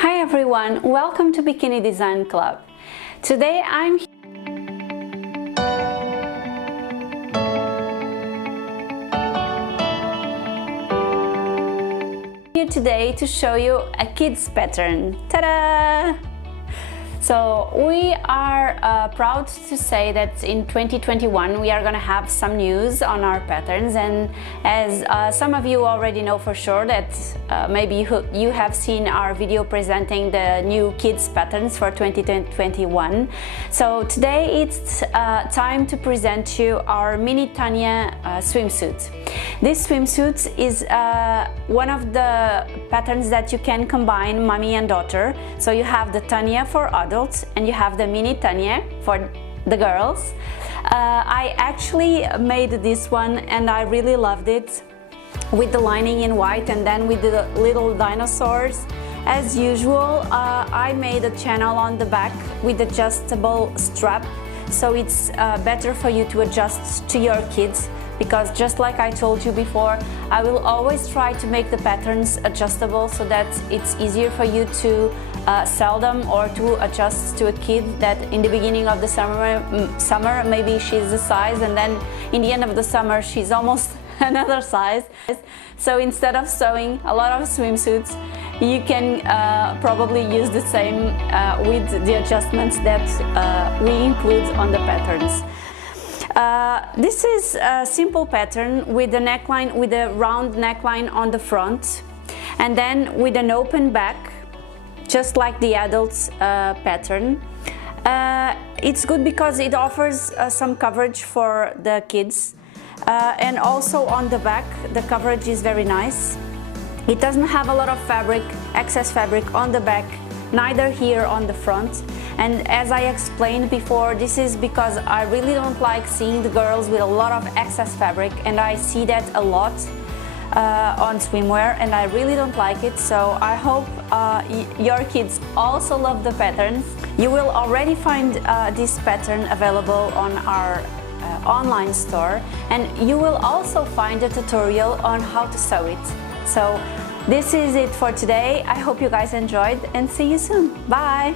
Hi everyone, welcome to Bikini Design Club. Today I'm here today to show you a kids pattern. Ta-da! So we are proud to say that in 2021 we are going to have some news on our patterns, and as some of you already know for sure that maybe you have seen our video presenting the new kids patterns for 2021. So today it's time to present you our Mini Tanya swimsuit. This swimsuit is one of the patterns that you can combine mommy and daughter. So you have the Tanya for adults and you have the Mini Tanya for the girls. I actually made this one and I really loved it, with the lining in white and then with the little dinosaurs. As usual, I made a channel on the back with adjustable strap, so it's better for you to adjust to your kids, because just like I told you before, I will always try to make the patterns adjustable so that it's easier for you to sell them or to adjust to a kid that in the beginning of the summer maybe she's a size, and then in the end of the summer she's almost another size. So instead of sewing a lot of swimsuits, you can probably use the same with the adjustments that we include on the patterns. This is a simple pattern with a neckline, with a round neckline on the front, and then with an open back, just like the adults pattern. It's good because it offers some coverage for the kids, and also on the back the coverage is very nice. It doesn't have a lot of fabric, excess fabric on the back, neither here on the front. And as I explained before, this is because I really don't like seeing the girls with a lot of excess fabric, and I see that a lot on swimwear and I really don't like it. So I hope your kids also love the pattern. You will already find this pattern available on our online store, and you will also find a tutorial on how to sew it. So this is it for today. I hope you guys enjoyed and see you soon. Bye!